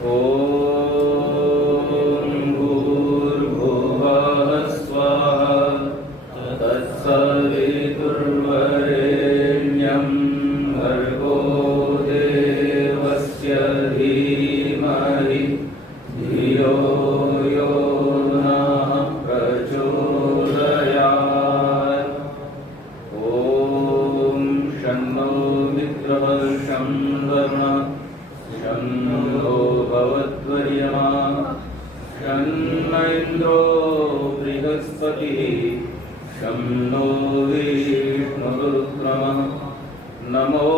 ॐ भूर्भुवः स्वः तत्सवितुर्वरेण्यं भर्गो देवस्य धीमहि धियो यो नः प्रचोदयात्। ॐ शन्नो मित्रः शं वरुणः शं नो भवद्वर्यमा शन्न इन्द्रो बृहस्पतिः शं नो विष्णुरुक्रमः। नमो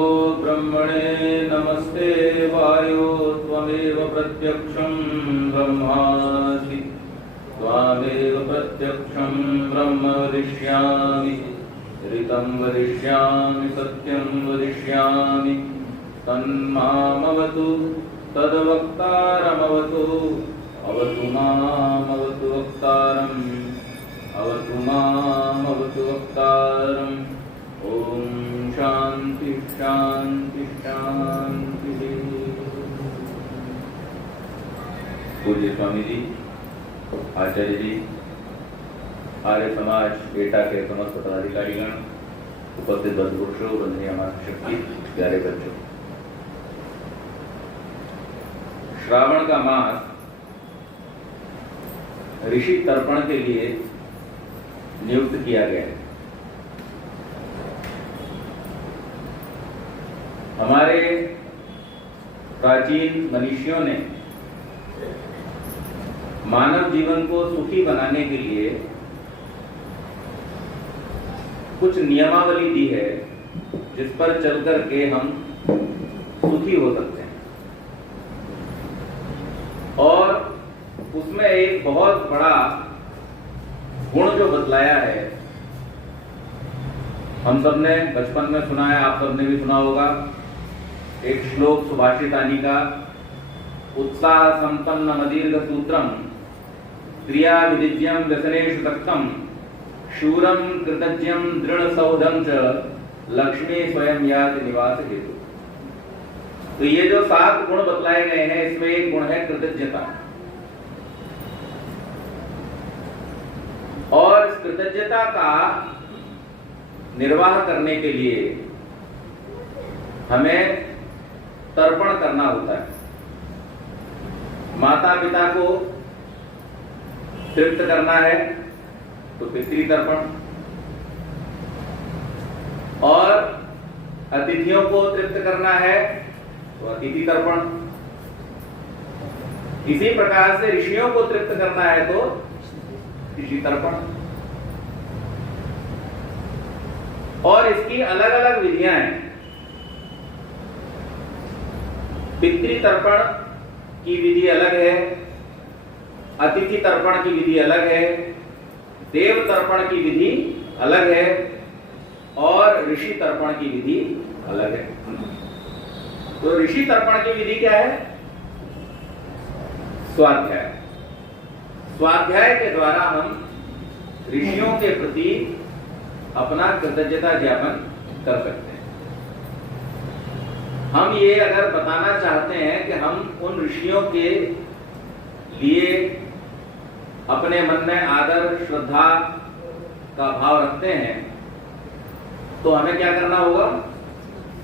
ब्रह्मणे नमस्ते वायो त्वमेव प्रत्यक्षं ब्रह्मासि त्वामेव प्रत्यक्षं ब्रह्म वदिष्यामि ऋतं वदिष्यामि सत्यं वदिष्यामि तन्मामवतु तद्वक्तारमवतु अवतु मामवतु वक्तारम् अवतु मामवतु वक्तारम्। ॐ शान्ति शान्ति शान्तिः। पूज्य स्वामी जी, आचार्य जी, आर्य समाज एटा के समस्त पदाधिकारीगण, उपस्थित बंधुपुरुषों, बंधनीय शक्ति, प्यारे बच्चों, श्रावण का मास ऋषि तर्पण के लिए नियुक्त किया गया है। हमारे प्राचीन मनीषियों ने मानव जीवन को सुखी बनाने के लिए कुछ नियमावली दी है जिस पर चलकर के हम सुखी हो सकते हैं। और उसमें एक बहुत बड़ा गुण जो बतलाया है, हम सबने बचपन में सुना है, आप सबने भी सुना होगा, एक श्लोक सुभाषितानी का, उत्साह संपन्न मदीर्घ सूत्रम क्रिया विदिज्यम व्यसनेषु तक्तम शूरम कृतज्ञम दृढ़ सौधम च लक्ष्मी स्वयं याति निवास हेतु। तो ये जो 7 गुण बतलाए गए हैं, इसमें एक गुण है कृतज्ञता। और इस कृतज्ञता का निर्वाह करने के लिए हमें तर्पण करना होता है। माता पिता को तृप्त करना है तो पितृ तर्पण, और अतिथियों को तृप्त करना है तो अतिथि तर्पण। इसी प्रकार से ऋषियों को तृप्त करना है तो ऋषि तर्पण। और इसकी अलग अलग विधियां हैं। पितृ तर्पण की विधि अलग है, अतिथि तर्पण की विधि अलग है, देव तर्पण की विधि अलग है, और ऋषि तर्पण की विधि अलग है। तो ऋषि तर्पण की विधि क्या है? स्वाध्याय। स्वाध्याय के द्वारा हम ऋषियों के प्रति अपना कृतज्ञता ज्ञापन कर सकते हैं। हम ये अगर बताना चाहते हैं कि हम उन ऋषियों के लिए अपने मन में आदर श्रद्धा का भाव रखते हैं, तो हमें क्या करना होगा?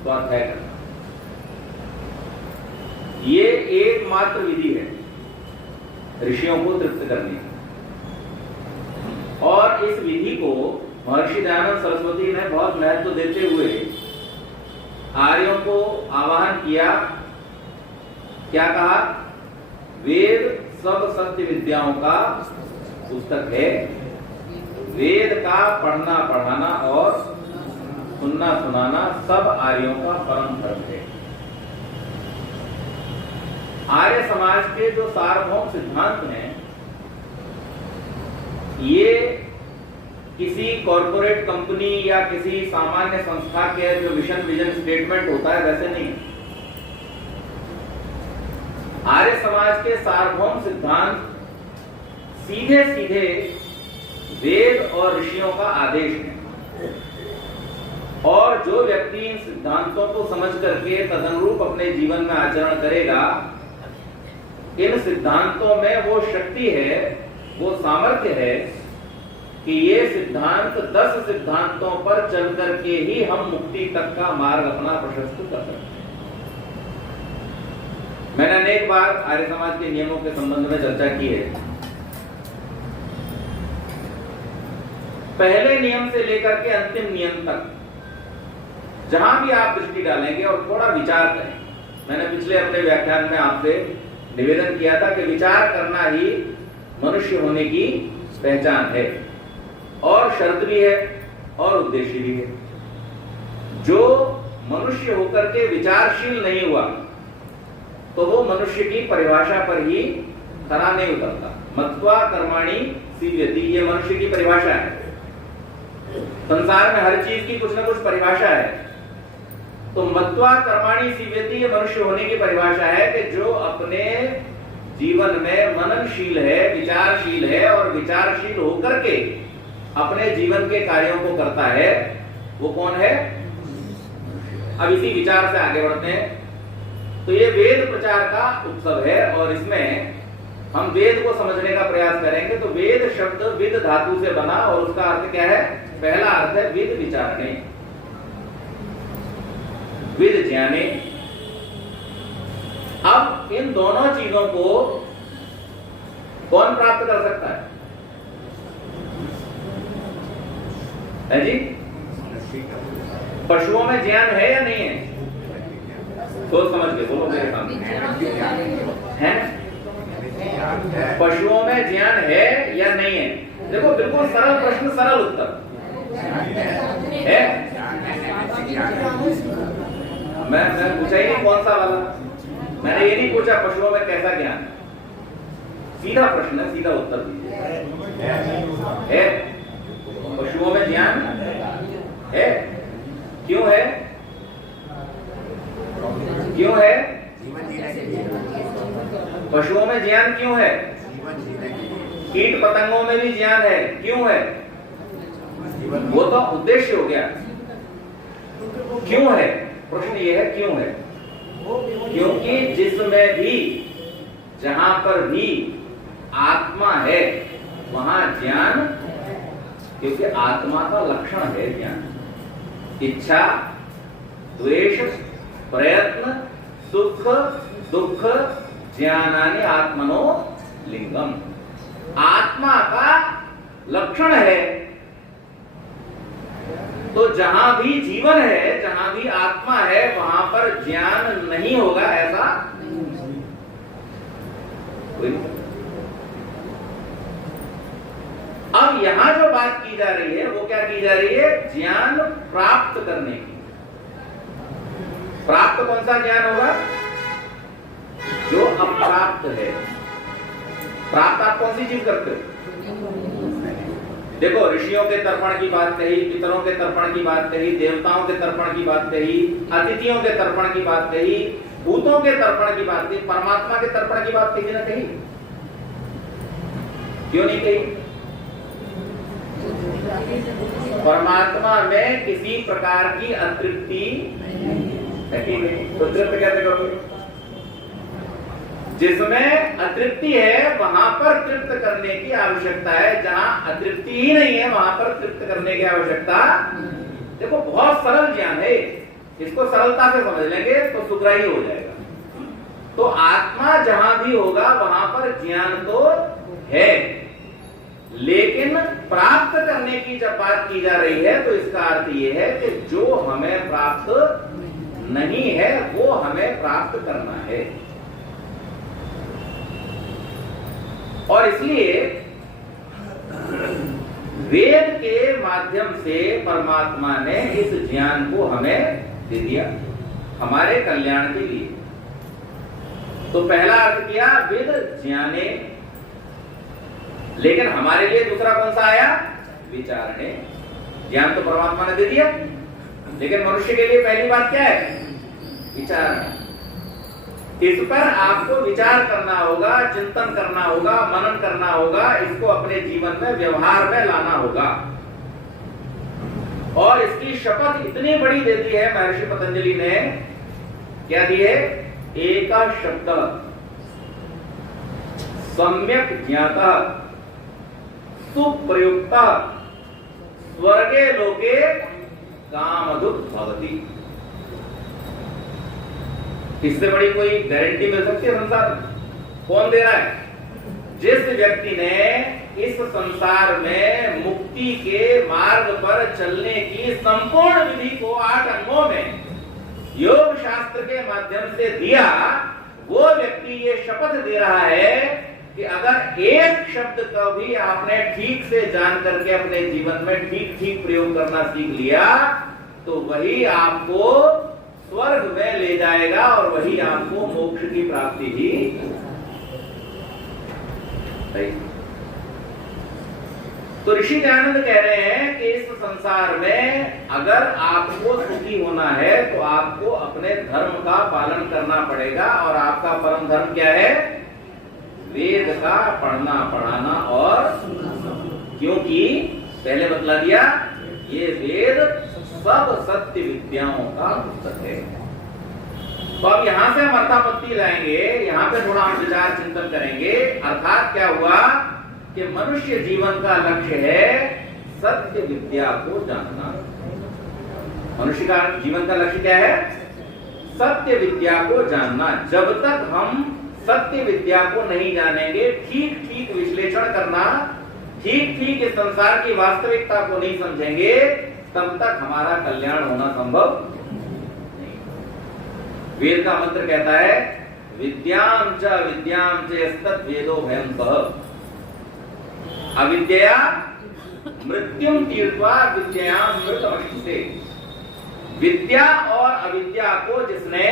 स्वाध्याय करना। ये एकमात्र विधि है ऋषियों को तृप्त करने की। और इस विधि को महर्षि दयानंद सरस्वती ने बहुत महत्व देते हुए आर्यों को आवाहन किया। क्या कहा? वेद सब सत्य विद्याओं का पुस्तक है। वेद का पढ़ना पढ़ाना और सुनना सुनाना सब आर्यों का परम धर्म है। आर्य समाज के जो सार्वभौम सिद्धांत हैं, ये किसी कॉर्पोरेट कंपनी या किसी सामान्य संस्था के जो मिशन विजन स्टेटमेंट होता है वैसे नहीं। आर्य समाज के सार्वभौम सिद्धांत सीधे सीधे वेद और ऋषियों का आदेश है। और जो व्यक्ति इन सिद्धांतों को समझ करके तदनुरूप अपने जीवन में आचरण करेगा, इन सिद्धांतों में वो शक्ति है, वो सामर्थ्य है कि ये सिद्धांत 10 सिद्धांतों पर चल करके ही हम मुक्ति तक का मार्ग अपना प्रशस्त कर सकते हैं। मैंने अनेक बार आर्य समाज के नियमों के संबंध में चर्चा की है। पहले नियम से लेकर के अंतिम नियम तक जहां भी आप दृष्टि डालेंगे और थोड़ा विचार करें, मैंने पिछले अपने व्याख्यान में आपसे निवेदन किया था कि विचार करना ही मनुष्य होने की पहचान है, और शर्त भी है और उद्देश्य भी है। जो मनुष्य होकर के विचारशील नहीं हुआ तो वो मनुष्य की परिभाषा पर ही खरा नहीं उतरता। मत्वा कर्माणि सीव्यति, ये मनुष्य की परिभाषा है। संसार में हर चीज की कुछ ना कुछ परिभाषा है। तो मत्वा कर्माणि सीव्यति ये मनुष्य होने की परिभाषा है कि जो अपने जीवन में मननशील है, विचारशील है, और विचारशील होकर के अपने जीवन के कार्यों को करता है, वो कौन है? अब इसी विचार से आगे बढ़ते हैं। तो ये वेद प्रचार का उत्सव है, और इसमें हम वेद को समझने का प्रयास करेंगे। तो वेद शब्द विद धातु से बना, और उसका अर्थ क्या है? पहला अर्थ है विद विचारणे, विद ज्ञाने। अब इन दोनों चीजों को कौन प्राप्त कर सकता है जी? पशुओं में ज्ञान है या नहीं है? सोच समझ के बोलो मेरे सामने, है? पशुओं में ज्ञान है या नहीं है? देखो, बिल्कुल सरल प्रश्न, सरल उत्तर है। मैं पूछा ही नहीं कौन सा वाला, मैंने ये नहीं पूछा पशुओं में कैसा ज्ञान। सीधा प्रश्न है, सीधा उत्तर दीजिए। है पशुओं में ज्ञान है? क्यों है? क्यों है? पशुओं में ज्ञान क्यों है? कीट पतंगों में भी ज्ञान है, क्यों है? वो तो उद्देश्य हो गया। क्यों है? प्रश्न ये है क्यों है? क्योंकि जिसमें भी, जहां पर भी आत्मा है वहां ज्ञान, क्योंकि आत्मा का लक्षण है ज्ञान। इच्छा, द्वेष, प्रयत्न, सुख, दुख, ज्ञानानि आत्मनो लिंगम, आत्मा का लक्षण है। तो जहां भी जीवन है, जहां भी आत्मा है, वहां पर ज्ञान नहीं होगा, ऐसा अब यहां जो बात की जा रही है वो क्या की जा रही है? ज्ञान प्राप्त करने की। प्राप्त कौन सा ज्ञान होगा? जो अप्राप्त है। प्राप्त आप कौन सी चीज करते हो? देखो, ऋषियों के तर्पण की बात कही, पितरों के तर्पण की बात कही, देवताओं के तर्पण की बात कही, अतिथियों के तर्पण की बात कही, भूतों के तर्पण की बात कही, परमात्मा के तर्पण की बात कही ना कही? क्यों नहीं कही? परमात्मा में किसी प्रकार की अतृप्ति तो तृप्त कैसे करोगे? जिसमें अतृप्ति है वहां पर तृप्त करने की आवश्यकता है, जहां अतृप्ति ही नहीं है वहां पर तृप्त करने की आवश्यकता। देखो, बहुत सरल ज्ञान है, इसको सरलता से समझ लेंगे तो सुग्राही हो जाएगा। तो आत्मा जहां भी होगा वहां पर ज्ञान तो है, लेकिन प्राप्त करने की जब बात की जा रही है तो इसका अर्थ यह है कि जो हमें प्राप्त नहीं है वो हमें प्राप्त करना है। और इसलिए वेद के माध्यम से परमात्मा ने इस ज्ञान को हमें दे दिया हमारे कल्याण के लिए। तो पहला अर्थ किया वेद ज्ञाने, लेकिन हमारे लिए दूसरा कौन सा आया? विचारणे। ज्ञान तो परमात्मा ने दे दिया, लेकिन मनुष्य के लिए पहली बात क्या है? विचारणे। इस पर आपको विचार करना होगा, चिंतन करना होगा, मनन करना होगा, इसको अपने जीवन में, व्यवहार में लाना होगा। और इसकी शपथ इतनी बड़ी दे दी है महर्षि पतंजलि ने, क्या दी है? एक शब्द। सम्यक ज्ञाता सुप्रयुक्ता स्वर्गे लोके कामधुक भवति। इससे बड़ी कोई गारंटी मिल सकती है संसार में? कौन दे रहा है? जिस व्यक्ति ने इस संसार में मुक्ति के मार्ग पर चलने की संपूर्ण विधि को 8 अंगों में योग शास्त्र के माध्यम से दिया, वो व्यक्ति ये शपथ दे रहा है कि अगर एक शब्द का भी आपने ठीक से जान करके अपने जीवन में ठीक ठीक प्रयोग करना सीख लिया तो वही आपको स्वर्ग में ले जाएगा और वही आपको मोक्ष की प्राप्ति भी। तो ऋषि दयानंद कह रहे हैं कि इस संसार में अगर आपको सुखी होना है तो आपको अपने धर्म का पालन करना पड़ेगा। और आपका परम धर्म क्या है? वेद का पढ़ना पढ़ाना। और क्योंकि पहले बतला दिया ये वेद सब सत्य विद्याओं का पुस्तक है। तो अब यहां से हम अर्थापत्ति लाएंगे, यहां पे थोड़ा हम विचार चिंतन करेंगे। अर्थात क्या हुआ कि मनुष्य जीवन का लक्ष्य है सत्य विद्या को जानना। मनुष्य का जीवन का लक्ष्य क्या है? सत्य विद्या को जानना। जब तक हम सत्य विद्या को नहीं जानेंगे, ठीक ठीक विश्लेषण करना, ठीक ठीक इस संसार की वास्तविकता को नहीं समझेंगे, तब तक हमारा कल्याण होना संभव नहीं। वेद का मंत्र कहता है विद्याम च यस्तत् वेदो भयंकर अविद्या मृत्युम तीर्थवा विद्याम मृतमश्नुते। विद्या और अविद्या को जिसने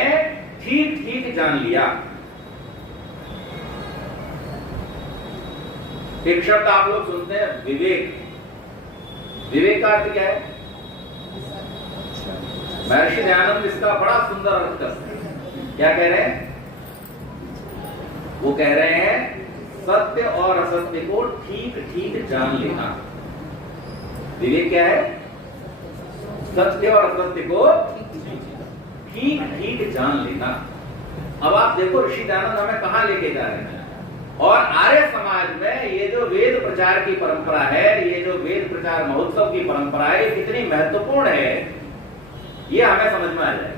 ठीक ठीक जान लिया। एक शब्द आप लोग सुनते हैं विवेक। विवेक का अर्थ क्या है? महर्षि दयानंद इसका बड़ा सुंदर अर्थ करते हैं। क्या कह रहे हैं? वो कह रहे हैं सत्य और असत्य को ठीक ठीक जान लेना। विवेक क्या है? सत्य और असत्य को ठीक ठीक जान लेना। अब आप देखो ऋषि दयानंद हमें कहां लेके जा रहे हैं। और आर्य समाज में ये जो वेद प्रचार की परंपरा है, ये जो वेद प्रचार महोत्सव की परंपरा है, ये कितनी महत्वपूर्ण है ये हमें समझ में आ जाए।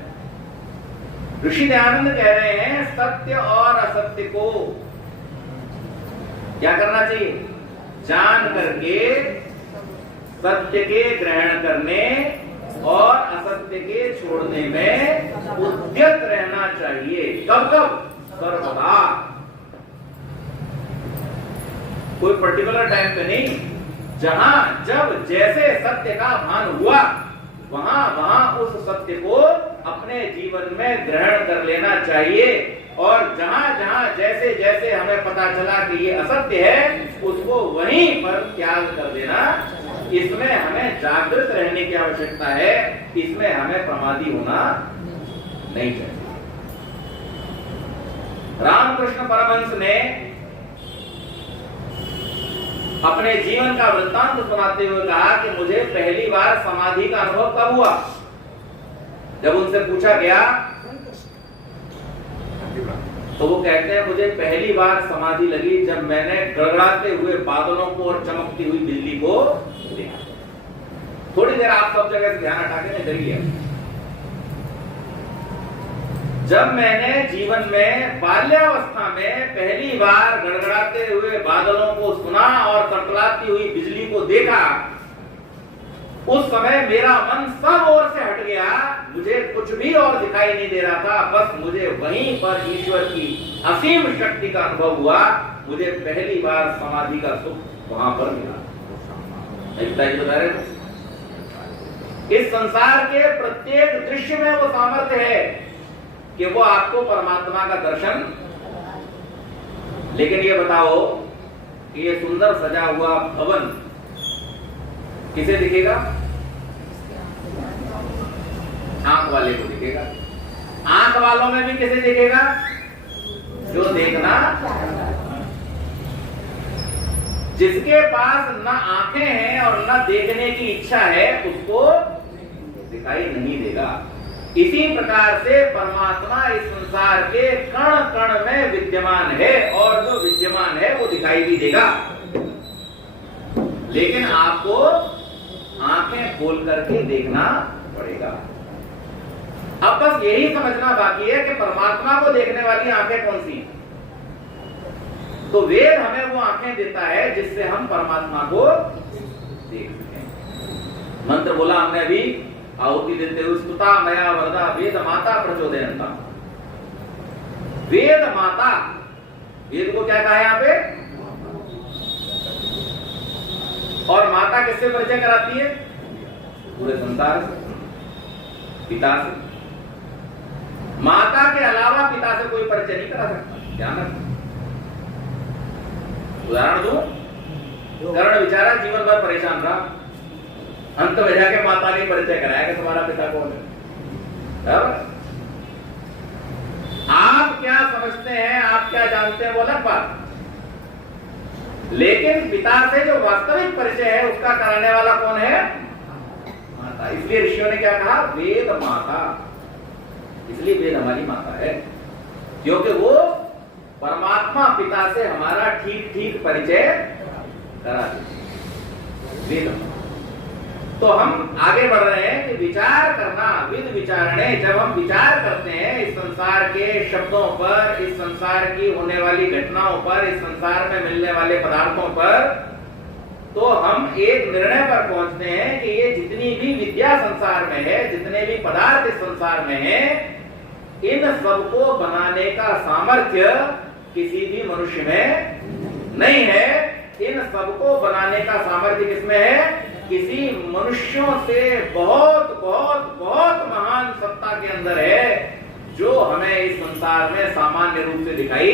ऋषि दयानंद कह रहे हैं सत्य और असत्य को क्या करना चाहिए? जान करके सत्य के ग्रहण करने और असत्य के छोड़ने में उद्यत रहना चाहिए। कब कब? सर्वदा। कोई पर्टिकुलर टाइम पे नहीं, जहां जब जैसे सत्य का भान हुआ वहां वहां उस सत्य को अपने जीवन में ग्रहण कर लेना चाहिए। और जहां जहां जैसे जैसे हमें पता चला कि ये असत्य है उसको वहीं पर त्याग कर देना। इसमें हमें जागृत रहने की आवश्यकता है, इसमें हमें प्रमादी होना नहीं चाहिए। रामकृष्ण परमहंस ने अपने जीवन का वृत्तांत सुनाते हुए कहा कि मुझे पहली बार समाधि का अनुभव कब हुआ? जब उनसे पूछा गया तो वो कहते हैं मुझे पहली बार समाधि लगी जब मैंने गड़गड़ाते हुए बादलों को और चमकती हुई बिजली को देखा। थोड़ी देर आप सब जगह से ध्यान हटा के करिए। जब मैंने जीवन में बाल्यावस्था में पहली बार गड़गड़ाते हुए बादलों को सुना और तड़तड़ाती हुई बिजली को देखा, उस समय मेरा मन सब ओर से हट गया। मुझे कुछ भी और दिखाई नहीं दे रहा था, बस मुझे वहीं पर ईश्वर की असीम शक्ति का अनुभव हुआ। मुझे पहली बार समाधि का सुख वहां पर मिला। बता रहे इस संसार के प्रत्येक दृश्य में वो सामर्थ्य है कि वो आपको परमात्मा का दर्शन। लेकिन ये बताओ कि ये सुंदर सजा हुआ भवन किसे दिखेगा? आंख वाले को दिखेगा। आंख वालों में भी किसे दिखेगा? जो देखना। जिसके पास न आंखें हैं और न देखने की इच्छा है उसको दिखाई नहीं देगा। इसी प्रकार से परमात्मा इस संसार के कण कण में विद्यमान है और जो विद्यमान है वो दिखाई भी देगा, लेकिन आपको आंखें खोल करके देखना पड़ेगा। अब बस यही समझना बाकी है कि परमात्मा को देखने वाली आंखें कौन सी हैं। तो वेद हमें वो आंखें देता है जिससे हम परमात्मा को देख सकें। मंत्र बोला हमने अभी आहुति देते हुए, स्तुता मया वरदा वेद माता प्रचोदयन्ता। वेद माता, वेद को क्या कहा है यहाँ पे? और माता किससे परिचय कराती है? पूरे संसार से, पिता से। माता के अलावा पिता से कोई परिचय नहीं करा सकता। ध्यान रखना। उदाहरण दो, कर्ण बेचारा जीवन भर परेशान रहा, अंत में जाके माता ने परिचय कराया कि तुम्हारा पिता कौन है। आप क्या समझते हैं, आप क्या जानते हैं, वो अलग बात, लेकिन पिता से जो वास्तविक परिचय है उसका कराने वाला कौन है? माता। इसलिए ऋषियों ने क्या कहा? वेद माता। इसलिए वेद हमारी माता है, क्योंकि वो परमात्मा पिता से हमारा ठीक ठीक परिचय करा देती है। वेद। तो हम आगे बढ़ रहे हैं कि विचार करना, विद विचारणे। जब हम विचार करते हैं इस संसार के शब्दों पर, इस संसार की होने वाली घटनाओं पर, इस संसार में मिलने वाले पदार्थों पर, तो हम एक निर्णय पर पहुंचते हैं कि ये जितनी भी विद्या संसार में है, जितने भी पदार्थ इस संसार में है, इन सबको बनाने का सामर्थ्य किसी भी मनुष्य में नहीं है। इन सबको बनाने का सामर्थ्य किसमें है? किसी मनुष्यों से बहुत बहुत बहुत महान सत्ता के अंदर है, जो हमें इस संसार में सामान्य रूप से दिखाई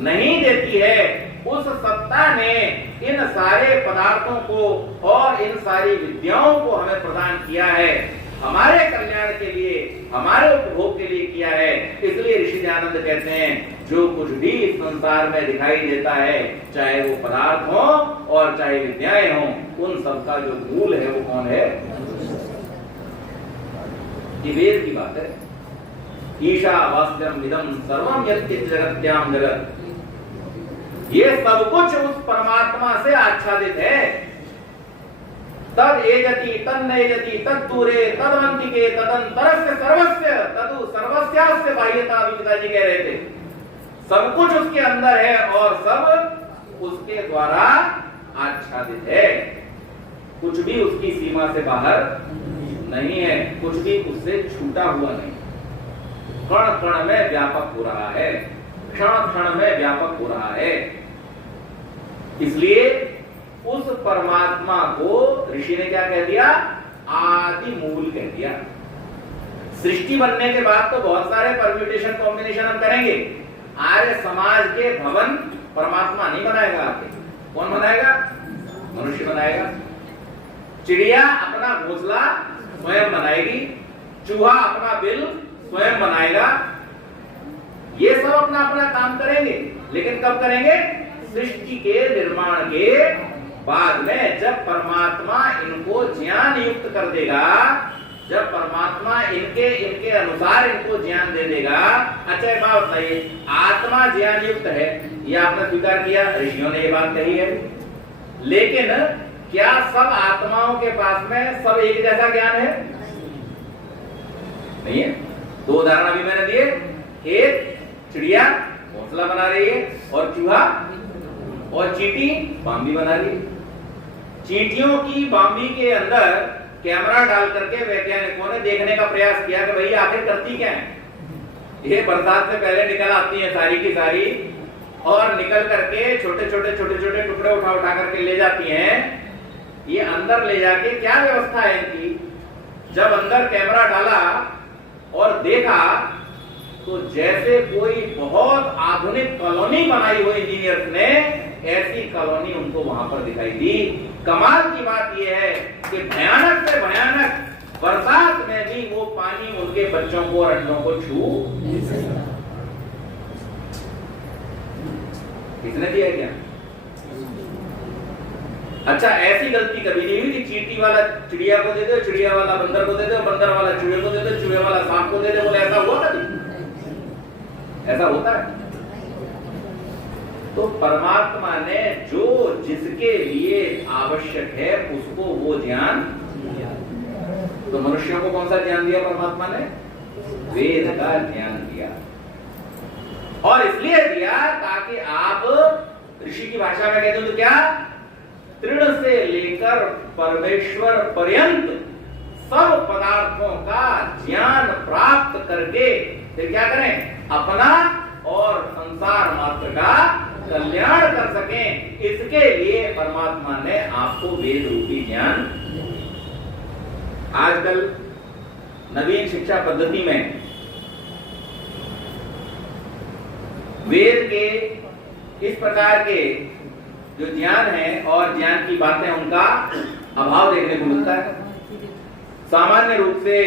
नहीं देती है। उस सत्ता ने इन सारे पदार्थों को और इन सारी विद्याओं को हमें प्रदान किया है, हमारे कल्याण के लिए, हमारे उपभोग के लिए किया है। इसलिए ऋषि दयानंद कहते हैं, जो कुछ भी इस संसार में दिखाई देता है, चाहे वो पदार्थ हो और चाहे विद्याएं हो, उन सबका जो मूल है वो कौन है? ये वेद की बात है। ईशावास्यम इदं सर्वं यत्किंच जगत्याम जगत। ये सब कुछ उस परमात्मा से आच्छादित है। तद एजति तन्नेजति तद्दूरे तदवंतिके तदंतरस्य सर्वस्य तदु सर्वस्यास्य बाह्यता। विपिता जी कह रहे थे, सब कुछ उसके अंदर है और सब उसके द्वारा आच्छादित है। कुछ भी उसकी सीमा से बाहर नहीं है, कुछ भी उससे छूटा हुआ नहीं, कण कण में व्यापक हो रहा है, क्षण क्षण में व्यापक हो रहा है। इसलिए उस परमात्मा को ऋषि ने क्या कह दिया? आदि मूल कह दिया। सृष्टि बनने के बाद तो बहुत सारे परम्यूटेशन कॉम्बिनेशन हम करेंगे। आर्य समाज के भवन परमात्मा नहीं बनाएगा आपके, कौन बनाएगा? मनुष्य बनाएगा। चिड़िया अपना घोंसला स्वयं बनाएगी, चूहा अपना बिल स्वयं बनाएगा। ये सब अपना अपना काम करेंगे, लेकिन कब करेंगे? सृष्टि के निर्माण के बाद में, जब परमात्मा इनको ज्ञान युक्त कर देगा, जब परमात्मा इनके अनुसार इनको ज्ञान दे देगा। अच्छा एक बात बताइए, आत्मा ज्ञान युक्त है, यह आपने स्वीकार किया, ऋषियों ने ये बात कही है, लेकिन क्या सब आत्माओं के पास में सब एक जैसा ज्ञान है? नहीं है। दो उदाहरण अभी मैंने दिए, एक चिड़िया घोंसला बना रही है और चूहा और चींटी बाम्बी बना रही है। चींटियों की बाम्बी के अंदर कैमरा डाल करके वैज्ञानिकों ने देखने का प्रयास किया कि भाई आखिर करती क्या है। ये बरसात से पहले निकल आती है सारी की सारी, और निकल करके छोटे छोटे टुकड़े उठा उठा करके ले जाती हैं। ये अंदर ले जाके क्या व्यवस्था है इनकी? जब अंदर कैमरा डाला और देखा तो जैसे कोई बहुत आधुनिक कॉलोनी बनाई हुई इंजीनियर्स ने, ऐसी कॉलोनी उनको वहां पर दिखाई दी। कमाल की बात यह है कि भयानक से भयानक बरसात में भी वो पानी उनके बच्चों को और अंडों को छू नहीं सकता। किसने दिया क्या? अच्छा, ऐसी गलती कभी नहीं हुई कि चींटी वाला चिड़िया को दे दो, चिड़िया वाला बंदर को दे दो, बंदर वाला चूहे को दे दो, चूहे वाला सांप को दे दो, बोले ऐसा हुआ कभी? ऐसा होता है? तो परमात्मा ने जो जिसके लिए आवश्यक है उसको वो ज्ञान, तो मनुष्यों को कौन सा ज्ञान दिया परमात्मा ने? वेद का ज्ञान दिया। और इसलिए दिया ताकि आप, ऋषि की भाषा में कहते हो तो क्या, तृण से लेकर परमेश्वर पर्यंत सब पदार्थों का ज्ञान प्राप्त करके फिर क्या करें? अपना और संसार मात्र का कल्याण कर सकें। इसके लिए परमात्मा ने आपको वेद रूपी ज्ञान। आजकल नवीन शिक्षा पद्धति में वेद के इस प्रकार के जो ज्ञान है और ज्ञान की बातें, उनका अभाव देखने को मिलता है। सामान्य रूप से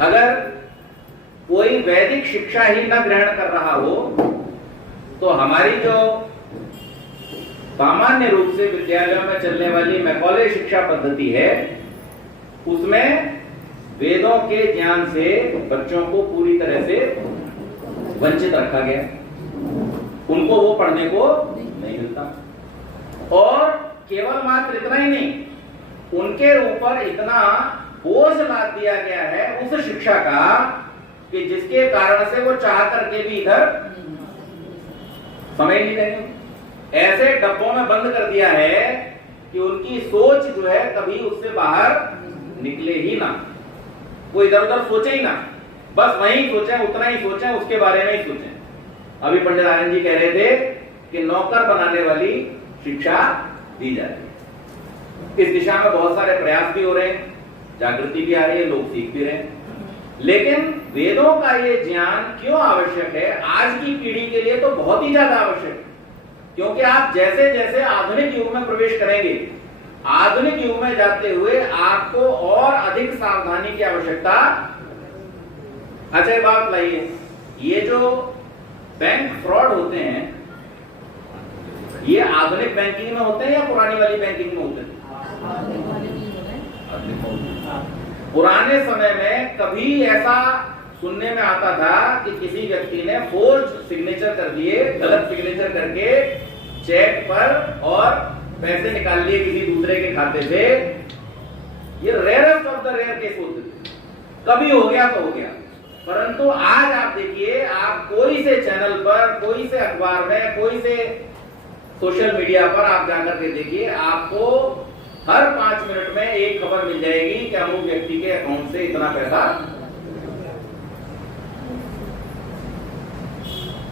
अगर कोई वैदिक शिक्षा ही न ग्रहण कर रहा हो तो हमारी जो सामान्य रूप से विद्यालयों में चलने वाली मैकॉले शिक्षा पद्धति है, उसमें वेदों के ज्ञान से बच्चों को पूरी तरह से वंचित रखा गया। उनको वो पढ़ने को नहीं मिलता। और केवल मात्र इतना ही नहीं, उनके ऊपर इतना बोझ लाद दिया गया है उस शिक्षा का कि जिसके कारण से वो चाह करके भी इधर समझ नहीं रहे। ऐसे डब्बों में बंद कर दिया है कि उनकी सोच जो है कभी उससे बाहर निकले ही ना, वो इधर उधर सोचे ही ना, बस वही सोचे, उतना ही सोचे, उसके बारे में ही सोचे। अभी पंडित आनंद जी कह रहे थे कि नौकर बनाने वाली शिक्षा दी जा रही है। इस दिशा में बहुत सारे प्रयास भी हो रहे हैं, जागृति भी आ रही है, लोग सीख भी रहे हैं। लेकिन वेदों का ये ज्ञान क्यों आवश्यक है आज की पीढ़ी के लिए? तो बहुत ही ज्यादा आवश्यक है, क्योंकि आप जैसे जैसे आधुनिक युग में प्रवेश करेंगे, आधुनिक युग में जाते हुए आपको और अधिक सावधानी की आवश्यकता। अच्छा ये बात लाइए, ये जो बैंक फ्रॉड होते हैं, ये आधुनिक बैंकिंग में होते हैं या पुरानी वाली बैंकिंग में होते हैं? पुराने समय में कभी ऐसा सुनने में आता था कि किसी व्यक्ति ने फोर्ज सिग्नेचर कर दिए, गलत सिग्नेचर करके चेक पर और पैसे निकाल लिए किसी दूसरे के खाते से। ये rarest of the rare case होते थे, कभी हो गया तो हो गया। परंतु आज आप देखिए, आप कोई से चैनल पर, कोई से अखबार में, कोई से सोशल मीडिया पर आप जाकर के देखिए, आपको हर 5 मिनट में एक खबर मिल जाएगी कि अमुक व्यक्ति के अकाउंट से इतना पैसा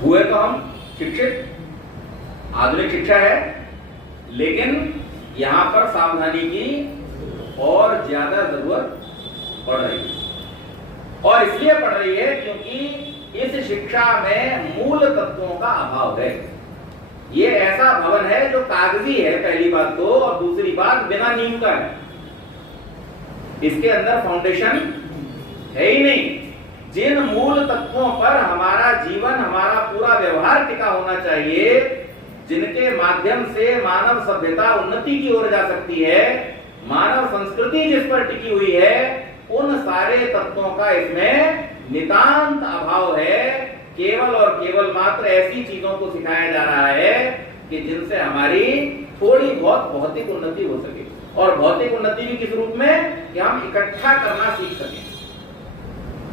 हुए। तो हम शिक्षित, आधुनिक शिक्षा है, लेकिन यहां पर सावधानी की और ज्यादा जरूरत पड़ रही है। और इसलिए पड़ रही है क्योंकि इस शिक्षा में मूल तत्वों का अभाव है। ये ऐसा भवन है जो कागजी है, पहली बात तो, और दूसरी बात बिना नींव का है। इसके अंदर फाउंडेशन है ही नहीं। जिन मूल तत्वों पर हमारा जीवन, हमारा पूरा व्यवहार टिका होना चाहिए, जिनके माध्यम से मानव सभ्यता उन्नति की ओर जा सकती है, मानव संस्कृति जिस पर टिकी हुई है, उन सारे तत्वों का इसमें नितांत अभाव है। केवल और केवल मात्र ऐसी चीजों को सिखाया जा रहा है कि जिनसे हमारी थोड़ी बहुत भौतिक उन्नति हो सके। और भौतिक उन्नति भी किस रूप में? कि हम इकट्ठा करना सीख सकें,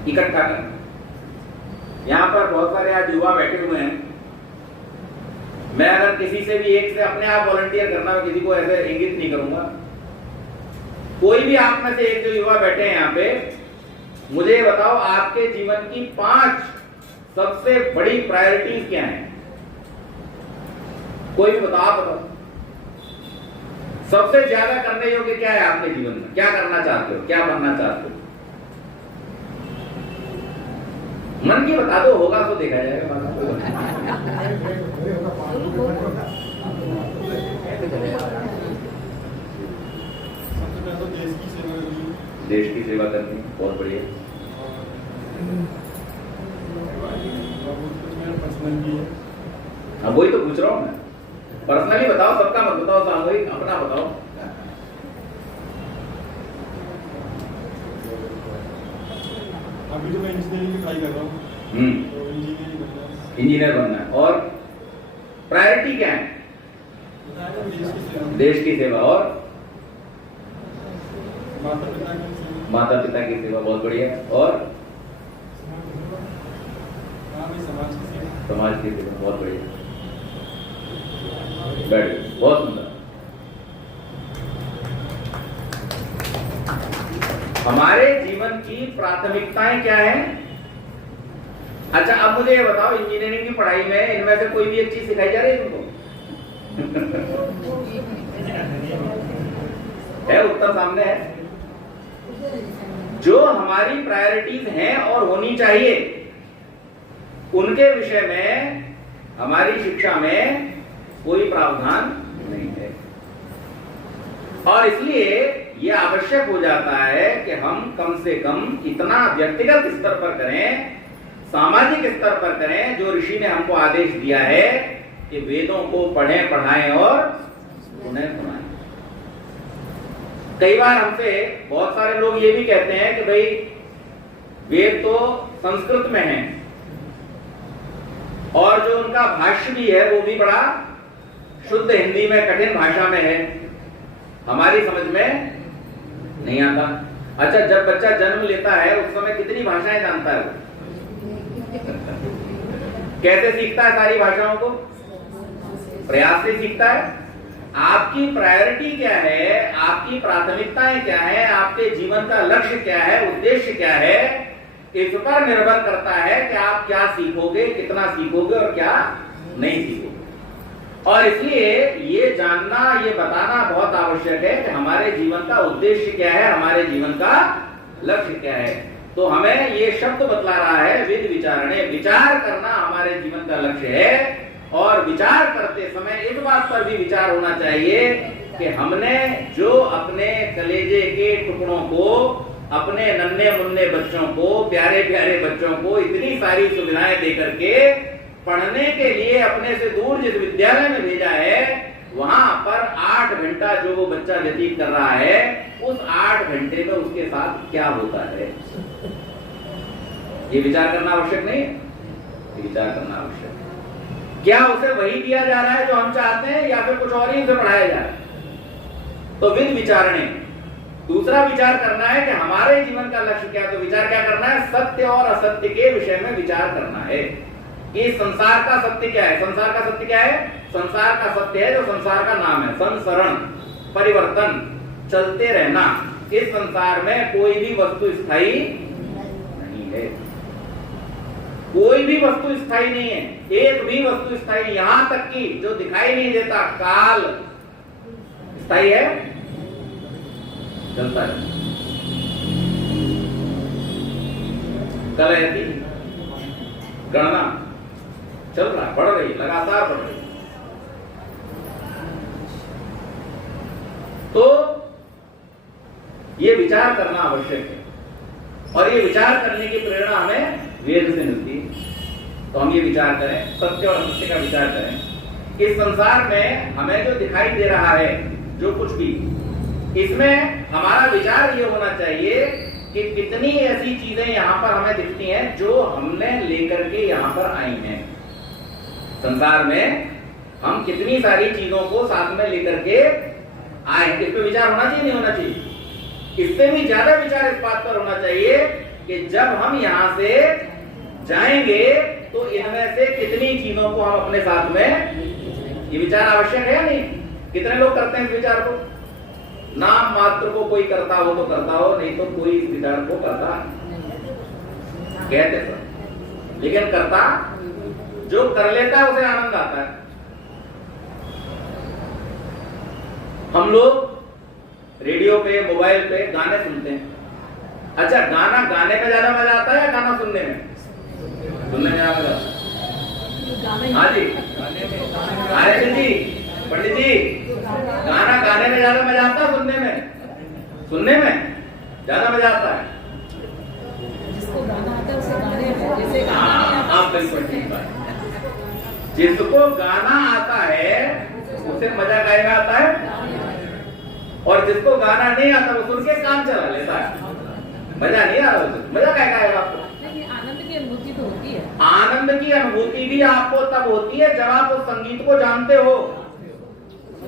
इकट्ठा करना। यहां पर बहुत सारे आज युवा बैठे हुए हैं। मैं अगर किसी से भी एक से अपने आप वॉलंटियर करना, किसी को ऐसे इंगित नहीं करूंगा। कोई भी आप में से एक जो युवा बैठे हैं यहाँ पे, मुझे बताओ आपके जीवन की 5 सबसे बड़ी प्रायोरिटीज क्या हैं? कोई भी बताओ। सबसे ज्यादा करने योग्य क्या है आपके जीवन में? क्या करना चाहते हो, क्या बनना चाहते हो? मन की बता दो, होगा तो देखा जाएगा। देश की सेवा करनी, बहुत बढ़िया। हाँ वही तो पूछ रहा हूँ मैं। पर्सनली बताओ, सबका मत बताओ, सामूहिक अपना बताओ। अभी तो मैं इंजीनियरिंग की ट्राई कर रहा हूँ। तो इंजीनियरिंग करना इंजीनियर बनना है। और प्रायोरिटी क्या है? देश की सेवा और माता पिता की सेवा। बहुत बढ़िया। और समाज की सेवा। बहुत बढ़िया, बहुत सुंदर। हमारे जीवन की प्राथमिकताएं क्या है? अच्छा, अब मुझे ये बताओ, इंजीनियरिंग की पढ़ाई में इनमें से कोई भी एक चीज सिखाई जा रही है तुमको? है, उत्तर सामने है। जो हमारी प्रायोरिटीज हैं और होनी चाहिए, उनके विषय में हमारी शिक्षा में कोई प्रावधान नहीं है। और इसलिए यह आवश्यक हो जाता है कि हम कम से कम इतना व्यक्तिगत स्तर पर करें, सामाजिक स्तर पर करें, जो ऋषि ने हमको आदेश दिया है कि वेदों को पढ़ें, पढ़ाएं और उन्हें सुनाएं। कई बार हमसे बहुत सारे लोग ये भी कहते हैं कि भाई वेद तो संस्कृत में है और जो उनका भाष्य भी है वो भी बड़ा शुद्ध हिंदी में, कठिन भाषा में है, हमारी समझ में नहीं आता। अच्छा, जब बच्चा जन्म लेता है उस समय कितनी भाषाएं जानता है वो? कैसे सीखता है सारी भाषाओं को? प्रयास से सीखता है। आपकी प्रायोरिटी क्या है, आपकी प्राथमिकताएं क्या है, आपके जीवन का लक्ष्य क्या है, उद्देश्य क्या है, इस पर निर्भर करता है कि आप क्या सीखोगे, कितना सीखोगे और क्या नहीं सीखोगे। और इसलिए ये जानना, ये बताना बहुत आवश्यक है कि हमारे जीवन का उद्देश्य क्या है, हमारे जीवन का लक्ष्य क्या है। तो हमें ये शब्द बतला रहा है विद विचारणे, विचार करना हमारे जीवन का लक्ष्य है। और विचार करते समय इस बात पर भी विचार होना चाहिए कि हमने जो अपने कलेजे के टुकड़ों को, अपने नन्हे मुन्ने बच्चों को, प्यारे प्यारे बच्चों को इतनी सारी सुविधाएं देकर के पढ़ने के लिए अपने से दूर जिस विद्यालय में भेजा है, वहां पर 8 घंटा जो वो बच्चा व्यतीत कर रहा है, उस 8 घंटे में उसके साथ क्या होता है, ये विचार करना आवश्यक नहीं है? ये विचार करना आवश्यक है। क्या उसे वही दिया जा रहा है जो हम चाहते हैं या फिर कुछ और ही उसे पढ़ाया जा रहा है? तो विद विचारणे, दूसरा विचार करना है कि हमारे जीवन का लक्ष्य क्या है। तो विचार क्या करना है? सत्य और असत्य के विषय में विचार करना है। इस संसार का सत्य क्या है? संसार का सत्य क्या है? संसार का सत्य है जो संसार का नाम है, संसरण, परिवर्तन, चलते रहना। इस संसार में कोई भी वस्तु स्थायी नहीं है, कोई भी वस्तु स्थायी नहीं है, एक भी वस्तु स्थायी नहीं। यहां तक कि जो दिखाई नहीं देता काल स्थायी है, चलता है। कल ऐसी गणना चल रहा है, बढ़ रही, लगातार बढ़ रही। तो ये विचार करना आवश्यक है और ये विचार करने की प्रेरणा हमें वेद से मिलती है। तो हम ये विचार करें, सत्य और असत्य का विचार करें। इस संसार में हमें जो दिखाई दे रहा है, जो कुछ भी, इसमें हमारा विचार ये होना चाहिए कि कितनी ऐसी चीजें यहाँ पर हमें दिखती हैं जो हमने लेकर के यहाँ पर आई हैं। संसार में हम कितनी सारी चीजों को साथ में लेकर के आए, इस पे विचार होना चाहिए, नहीं होना चाहिए? इससे भी ज्यादा विचार इस बात पर होना चाहिए कि जब हम यहां से जाएंगे तो इनमें से कितनी चीजों को हम अपने साथ में, ये विचार आवश्यक है या नहीं? कितने लोग करते हैं इस विचार को? नाम मात्र को कोई करता हो तो करता हो, नहीं तो कोई इस विचार को करता कहते सर, लेकिन करता जो कर लेता है उसे आनंद आता है। हम लोग रेडियो पे, मोबाइल पे गाने सुनते हैं। अच्छा, गाना गाने में ज्यादा मजा आता है या गाना सुनने में? सुनने में ज्यादा मजा आता है। हाँ जी, आनंद जी, पंडित जी, गाना गाने में ज्यादा मजा आता है, सुनने में? सुनने में ज्यादा मजा आता है। जिसको गाना आता है उसे गाने में, जैसे आप बिल्कुल ठीक बात। जिसको गाना आता है उसे मजा गाने में आता है, और जिसको गाना नहीं आता वो सुन के काम चला लेता है, मजा नहीं आ रहा उसे। मजा क्या आएगा आपको? नहीं, आनंद की अनुभूति तो होती है। आनंद की अनुभूति भी आपको तब होती है जब आप उस संगीत को जानते हो।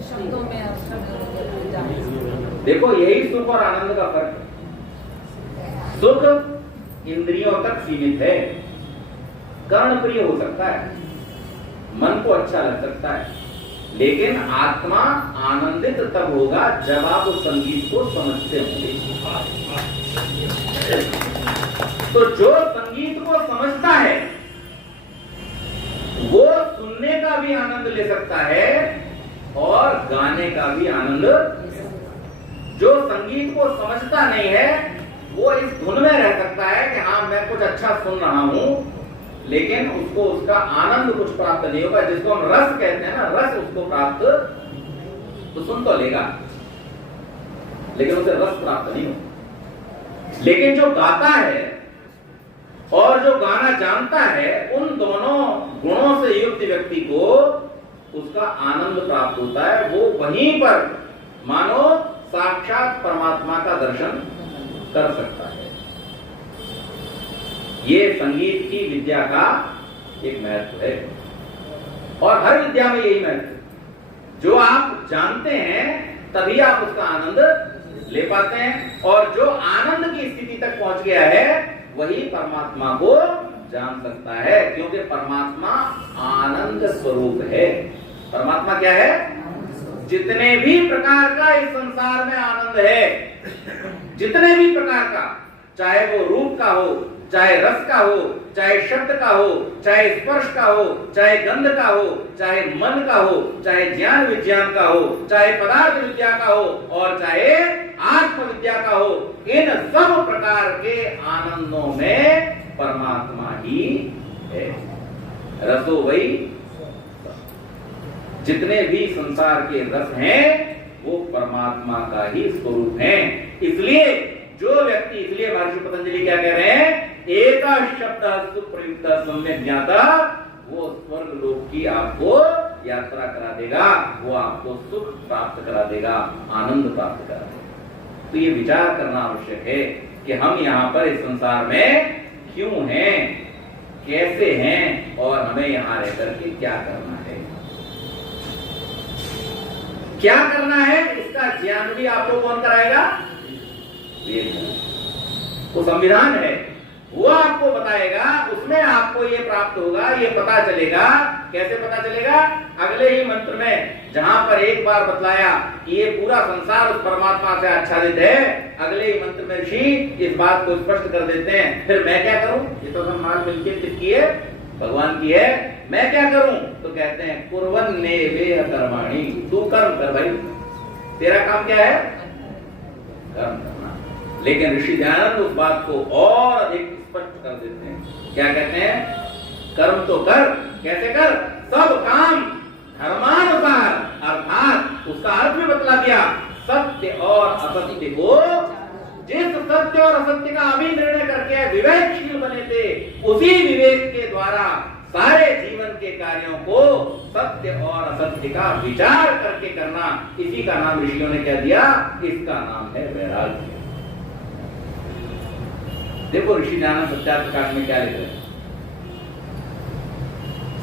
शब्दों में देखो यही सुख और आनंद का फर्क है। सुख इंद्रियों तक सीमित है, कर्ण प्रिय हो सकता है, मन को अच्छा लग सकता है, लेकिन आत्मा आनंदित तब होगा जब आप उस संगीत को समझते होंगे। तो जो संगीत को समझता है वो सुनने का भी आनंद ले सकता है और गाने का भी आनंद। जो संगीत को समझता नहीं है वो इस धुन में रह सकता है कि हाँ मैं कुछ अच्छा सुन रहा हूं, लेकिन उसको उसका आनंद कुछ प्राप्त नहीं होगा, जिसको हम रस कहते हैं ना, रस उसको प्राप्त तो सुन तो लेगा लेकिन उसे रस प्राप्त नहीं होगा। लेकिन जो गाता है और जो गाना जानता है, उन दोनों गुणों से युक्त व्यक्ति को उसका आनंद प्राप्त होता है। वो वहीं पर मानो साक्षात परमात्मा का दर्शन कर सकता है। ये संगीत की विद्या का एक महत्व है और हर विद्या में यही महत्व है। जो आप जानते हैं तभी आप उसका आनंद ले पाते हैं, और जो आनंद की स्थिति तक पहुंच गया है वही परमात्मा को जान सकता है, क्योंकि परमात्मा आनंद स्वरूप है। परमात्मा क्या है? जितने भी प्रकार का इस संसार में आनंद है, जितने भी प्रकार का, चाहे वो रूप का हो, चाहे रस का हो, चाहे शब्द का हो, चाहे स्पर्श का हो, चाहे गंध का हो, चाहे मन का हो, चाहे ज्ञान विज्ञान का हो, चाहे पदार्थ विद्या का हो और चाहे आत्म विद्या का हो, इन सब प्रकार के आनंदों में परमात्मा ही है। रसो वही, जितने भी संसार के रस हैं वो परमात्मा का ही स्वरूप हैं। इसलिए जो व्यक्ति, इसलिए महर्षि पतंजलि क्या कह रहे हैं? एक शब्द सुप्रयुक्त सम्यक ज्ञाता, वो स्वर्ग लोक की आपको यात्रा करा देगा, वो आपको सुख प्राप्त करा देगा, आनंद प्राप्त करा देगा। तो ये विचार करना आवश्यक है कि हम यहाँ पर इस संसार में क्यों हैं, कैसे हैं और हमें यहाँ रहकर के क्या करना है। क्या करना है इसका ज्ञान भी आपको कौन कराएगा? वो संविधान है, वो आपको बताएगा, उसमें आपको ये प्राप्त होगा, ये पता चलेगा। कैसे पता चलेगा? अगले ही मंत्र में जहां पर एक बार बतलाया कि ये पूरा संसार उस परमात्मा से आच्छादित है, अगले ही मंत्र में ऋषि इस बात को स्पष्ट कर देते हैं। फिर मैं क्या करूं? ये तो सम्मान मिलके किसकी है? भगवान की है। मैं क्या करूं? तो कहते हैं कुर्वन् नेवेह कर्माणि, तू कर्म कर भाई, तेरा काम क्या है? कर्म करना। लेकिन ऋषि दयानंद उस बात को और अधिक स्पष्ट कर देते हैं। क्या कहते हैं? कर्म तो कर। कैसे कर? सब काम धर्मानुसार, अर्थात उसका अर्थ भी बतला दिया, सत्य और असत्य को, जिस सत्य और असत्य का अभी निर्णय करके विवेकशील बने थे, उसी विवेक के द्वारा सारे जीवन के कार्यों को सत्य और असत्य का विचार करके करना, इसी का नाम ऋषियों ने क्या दिया? इसका नाम है वैराग्य। देखो ऋषि ज्ञान सत्यार्थ प्रकाश में क्या लिख रहे हैं?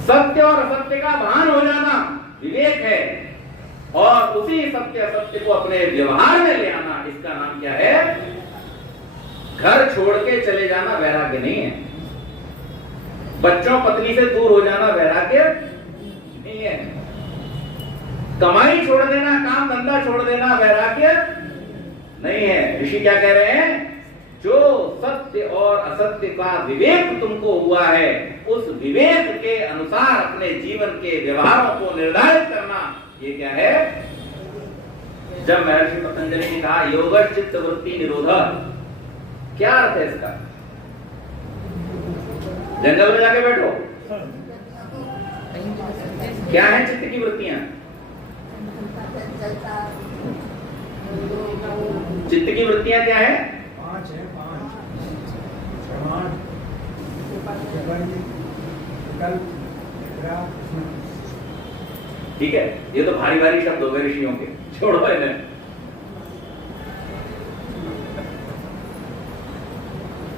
सत्य और असत्य का भान हो जाना विवेक है, और उसी सत्य असत्य को अपने व्यवहार में ले आना, इसका नाम क्या है? घर छोड़ के चले जाना वैराग्य नहीं है। बच्चों पत्नी से दूर हो जाना वैराग्य नहीं है। कमाई छोड़ देना, काम धंधा छोड़ देना वैराग्य नहीं है। ऋषि क्या कह रहे हैं? जो सत्य और असत्य का विवेक तुमको हुआ है, उस विवेक के अनुसार अपने जीवन के व्यवहारों को निर्धारित करना, ये क्या है? जब महर्षि पतंजलि ने कहा योगश्च चित्त वृत्ति निरोध, क्या अर्थ है इसका? जंगल में जाके बैठो, क्या है चित्त की वृत्तियां? चित्त की वृत्तियां क्या है? पांच है, ठीक है, ये तो भारी भारी शब्द हो गए ऋषियों के, छोड़ो इन्हें।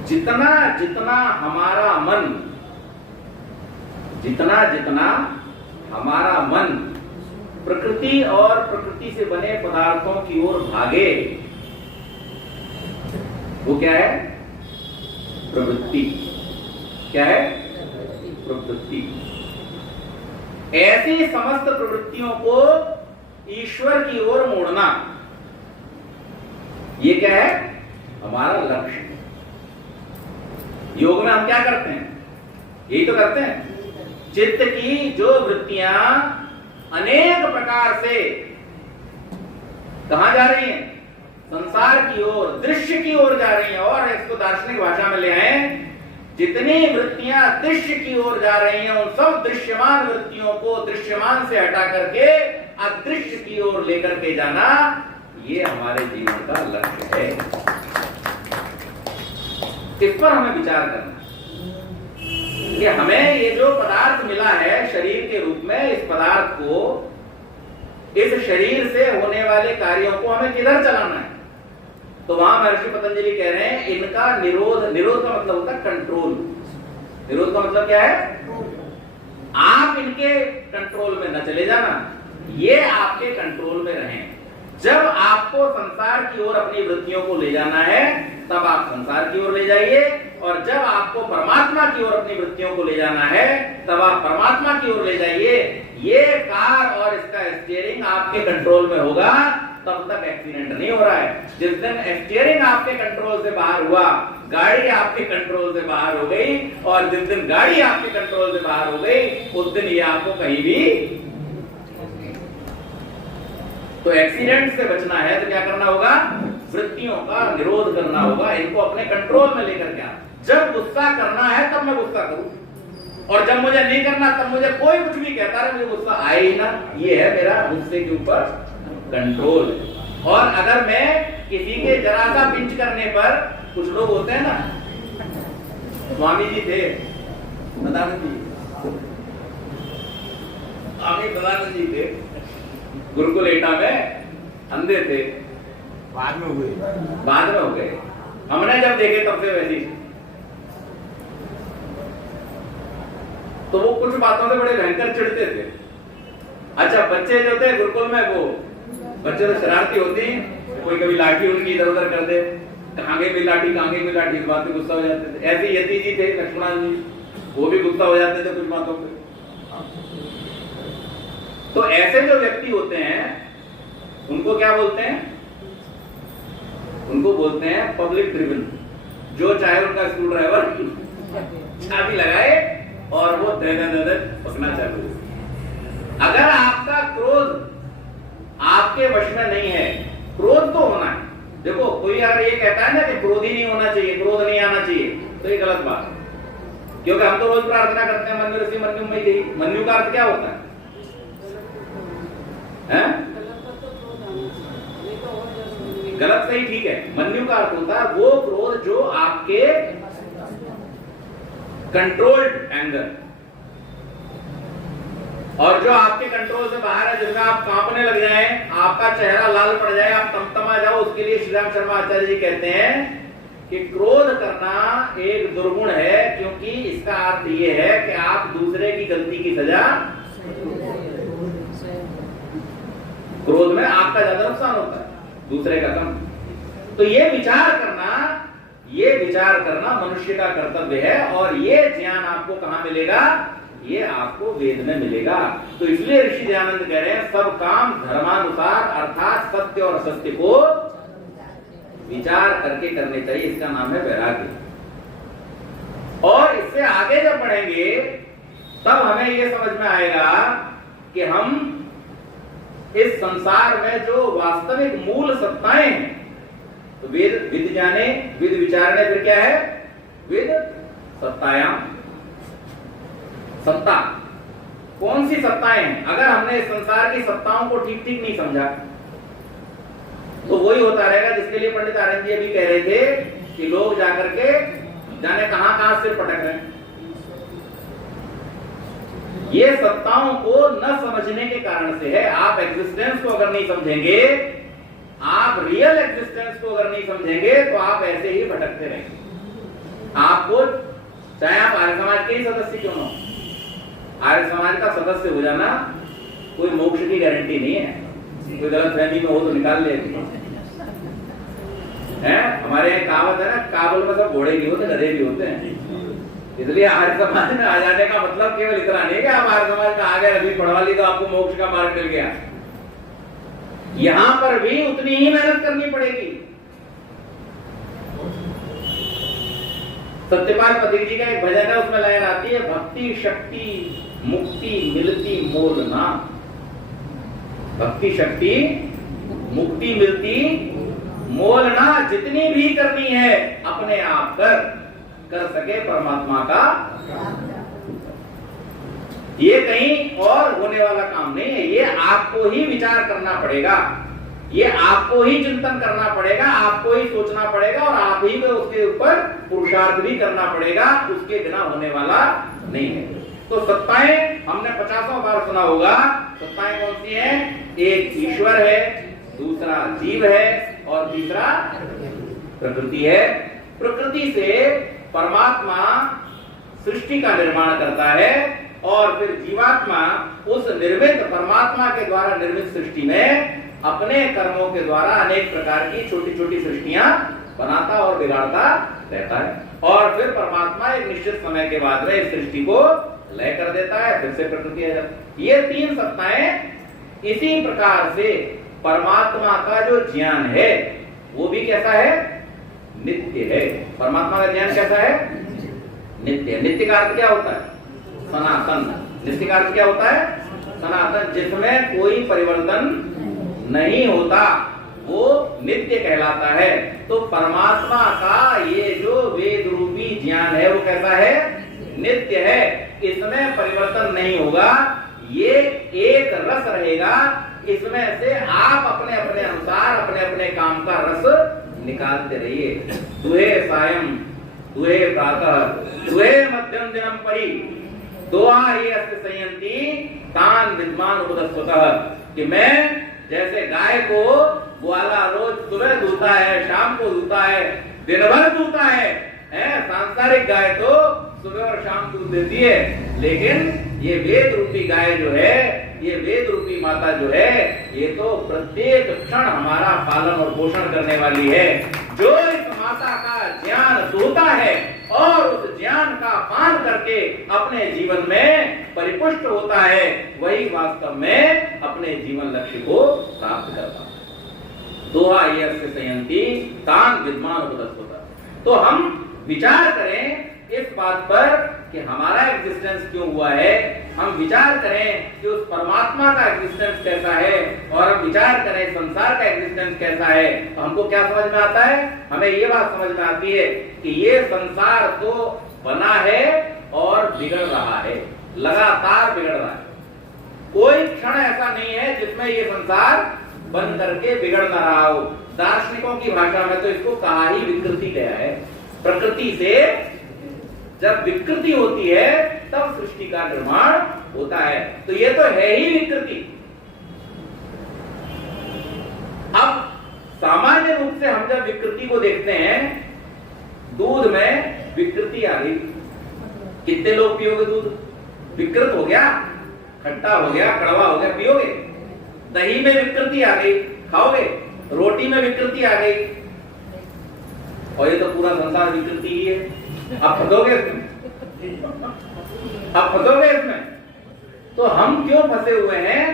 जितना जितना हमारा मन जितना जितना हमारा मन प्रकृति और प्रकृति से बने पदार्थों की ओर भागे, वो क्या है? प्रवृत्ति। क्या है? प्रवृत्ति। ऐसी समस्त प्रवृत्तियों को ईश्वर की ओर मोड़ना, ये क्या है? हमारा लक्ष्य। योग में हम क्या करते हैं? यही तो करते हैं। चित्त की जो वृत्तियां अनेक प्रकार से कहां जा रही हैं? संसार की ओर, दृश्य की ओर जा रही हैं। और इसको दार्शनिक भाषा में ले आए, जितनी वृत्तियां दृश्य की ओर जा रही हैं, उन सब दृश्यमान वृत्तियों को दृश्यमान से हटा करके अदृश्य की ओर लेकर के जाना, ये हमारे जीवन का लक्ष्य है। इस पर हमें विचार करना कि हमें ये जो पदार्थ मिला है शरीर के रूप में, इस पदार्थ को, इस शरीर से होने वाले कार्यों को हमें किधर चलाना है? तो वहां महर्षि पतंजलि कह रहे हैं, इनका निरोध। निरोध का मतलब होता है कंट्रोल। निरोध का मतलब क्या है? आप इनके कंट्रोल में न चले जाना, ये आपके कंट्रोल में रहें। जब आपको संसार की ओर अपनी वृत्तियों को ले जाना है, तब आप संसार की ओर ले जाइए, और जब आपको परमात्मा की ओर अपनी वृत्तियों को ले जाना है, तब आप परमात्मा की ओर ले जाइए। ये कार और इसका स्टीयरिंग आपके कंट्रोल में होगा, तब तक एक्सीडेंट नहीं हो रहा है। जिस दिन स्टीयरिंग आपके कंट्रोल से बाहर हुआ, गाड़ी आपके कंट्रोल से बाहर हो गई, और जिस दिन गाड़ी आपके कंट्रोल से बाहर हो गई, उस दिन ये आपको कहीं भी, तो एक्सीडेंट से बचना है तो क्या करना होगा? वृत्तियों का निरोध करना होगा, इनको अपने कंट्रोल में लेकर के। जब गुस्सा करना है तब मैं गुस्सा करूं, और जब मुझे नहीं करना तब मुझे कोई कुछ भी कहता है, मुझे गुस्सा आए ही ना। ये है मेरा गुस्से के ऊपर कंट्रोल। और अगर मैं किसी के जरा सा पिंच करने पर, कुछ लोग होते हैं ना, स्वामी जी थे, सदानंद जी, स्वामी सदानंद जी थे, गुरुकुल एटा में, अंधे थे, बाद में हो गए। हमने जब देखे तब से वैसी, तो वो कुछ बातों से बड़े भयंकर चिढ़ते थे। अच्छा, बच्चे जो थे गुरुकुल में, वो बच्चे तो शरारती होती, कोई कभी लाठी उनकी इधर उधर कर दे, कहाँ गई मेरी लाठी, कहाँ गई मेरी लाठी, इस बात पे गुस्सा हो जाते थे। ऐसे यति जी थे, लक्ष्मण जी, वो भी गुस्सा हो जाते थे कुछ बातों पे। तो ऐसे जो व्यक्ति होते हैं, उनको क्या बोलते हैं? उनको बोलते हैं पब्लिक ड्रिवन। जो चाहे उनका स्क्रू ड्राइवर चाबी लगाए और वो धर पकना चालू। अगर आपका क्रोध आपके वश में नहीं है, क्रोध तो होना है। देखो, कोई अगर ये कहता है ना कि क्रोध ही नहीं होना चाहिए, क्रोध नहीं आना चाहिए, तो ये गलत बात है। क्योंकि हम तो रोज प्रार्थना करते हैं, मन्युरसी मन्युमयी देहि। मन्यु का अर्थ क्या होता है? गलत सही ठीक है। मन्यु का अर्थ होता है वो क्रोध जो आपके कंट्रोल्ड एंगर, और जो आपके कंट्रोल से बाहर है, जिसमें आप कांपने लग जाएं, आपका चेहरा लाल पड़ जाए, आप तमतमा जाओ। उसके लिए श्री राम शर्मा आचार्य जी कहते हैं कि क्रोध करना एक दुर्गुण है, क्योंकि इसका अर्थ ये है कि आप दूसरे की गलती की सजा, क्रोध में आपका ज्यादा नुकसान होता है, दूसरे का कम। तो ये विचार करना मनुष्य का कर्तव्य है, और ये ज्ञान आपको कहां मिलेगा? ये आपको वेद में मिलेगा। तो इसलिए ऋषि दयानंद कह रहे हैं, सब काम धर्मानुसार, अर्थात सत्य और असत्य को विचार करके करने चाहिए। इसका नाम है वैराग्य। और इससे आगे जब बढ़ेंगे तब हमें ये समझ में आएगा कि हम इस संसार में जो वास्तविक मूल सत्ताएं हैं, तो विद जाने, विद विचारने, फिर क्या है? विद सत्तायाम। सत्ता कौन सी सत्ताएं हैं? अगर हमने इस संसार की सत्ताओं को ठीक ठीक नहीं समझा, तो वही होता रहेगा जिसके लिए पंडित आर्यन जी अभी कह रहे थे कि लोग जाकर के जाने कहां कहां से पटक रहे हैं। ये सत्ताओं को न समझने के कारण से है। आप एग्जिस्टेंस को अगर नहीं समझेंगे, आप रियल एग्जिस्टेंस को अगर नहीं समझेंगे, तो आप ऐसे ही भटकते रहेंगे। आपको, चाहे आप आर्य समाज के ही सदस्य क्यों न हो, आर्य समाज का सदस्य हो जाना कोई मोक्ष की गारंटी नहीं है। कोई गलतफहमी में हो तो निकाल ले हैं। हमारे यहाँ कहावत है ना, काबुल में सब घोड़े नहीं होते, गधे भी होते हैं। इसलिए आर्य समाज में आ जाने का मतलब केवल इतना नहीं कि आप आर्य समाज में आ गए, अभी पढ़वा ली तो आपको मोक्ष का मार्ग मिल गया। यहां पर भी उतनी ही मेहनत करनी पड़ेगी। सत्यपाल पथिक जी का एक भजन है, उसमें लाइन आती है, भक्ति शक्ति मुक्ति मिलती मोल ना। भक्ति शक्ति मुक्ति मिलती मोल ना, जितनी भी करनी है अपने आप कर सके परमात्मा का। ये कहीं और होने वाला काम नहीं है, ये आपको ही विचार करना पड़ेगा, ये आपको ही चिंतन करना पड़ेगा, आपको ही सोचना पड़ेगा और आप ही को उसके ऊपर पुरुषार्थ भी करना पड़ेगा, उसके बिना होने वाला नहीं है। तो सत्ताएं हमने 50 बार सुना होगा। सत्ताएं कौन सी हैं? एक ईश्वर है, दूसरा जीव है और तीसरा प्रकृति है। प्रकृति से परमात्मा सृष्टि का निर्माण करता है और फिर जीवात्मा उस निर्मित परमात्मा के द्वारा निर्मित सृष्टि में अपने कर्मों के द्वारा अनेक प्रकार की छोटी छोटी सृष्टियां बनाता और बिगाड़ता रहता है। और फिर परमात्मा एक निश्चित समय के बाद में इस सृष्टि को लय कर देता है, फिर से प्रकृति आ जाती है। ये तीन सत्ताएं इसी प्रकार से परमात्मा का जो ज्ञान है वो भी कैसा है? नित्य है। परमात्मा का ज्ञान कैसा है? नित्य। नित्य का अर्थ क्या होता है? सनातन। नित्य का अर्थ क्या होता है? सनातन, जिसमें कोई परिवर्तन नहीं होता, वो नित्य कहलाता है। तो परमात्मा का ये जो वेद रूपी ज्ञान है वो कैसा है? नित्य है, इसमें परिवर्तन नहीं होगा, ये एक रस रहेगा, इसमें से आप अपने अपने अनुसार अपने अपने काम का रस निकालते रहिए। दुहे सायं दुहे प्रातः दुहे मध्यम दिनम परि दोहा ये अस्त संयंती तान विद्वान उपदस्वतः। कि मैं जैसे गाय को ग्वाला रोज सुबह दूता है, शाम को दूता है, दिन भर दूता है। सांसारिक गाय तो सुबह और शाम दूध देती है, लेकिन ये वेद रूपी गाय जो है, ये वेद रूपी माता जो है, ये तो प्रत्येक क्षण हमारा पालन और पोषण करने वाली है। जो इस माता का ज्ञान दूता है और उस ज्ञान का पान करके अपने जीवन में परिपुष्ट होता है, वही वास्तव में अपने जीवन लक्ष्य को प्राप्त करता है। दोहा ये संयंती तान विद्वान उपदस्वतः। तो हम विचार करें इस बात पर कि हमारा एग्जिस्टेंस क्यों हुआ है, हम विचार करें कि उस परमात्मा का एग्जिस्टेंस कैसा है, और हम विचार करें संसार का एग्जिस्टेंस कैसा है, तो हमको क्या समझ में आता है? हमें ये बात समझ में आती है कि ये संसार तो बना है और बिगड़ रहा है, लगातार बिगड़ रहा है। कोई क्षण ऐसा नहीं है जिसमें ये संसार बन करके बिगड़ ना रहा हो। दार्शनिकों की भाषा में तो इसको कहा ही विकृति गया है। प्रकृति से जब विकृति होती है तब सृष्टि का निर्माण होता है, तो ये तो है ही विकृति। अब सामान्य रूप से हम जब विकृति को देखते हैं, दूध में विकृति आ गई, कितने लोग पियोगे दूध? विकृत हो गया, खट्टा हो गया, कड़वा हो गया, पियोगे? दही में विकृति आ गई, खाओगे? रोटी में विकृति आ गई, और ये तो पूरा संसार विकृति ही है। अब फंसोगे इसमें, अब फंसोगे इसमें। तो हम क्यों फंसे हुए हैं?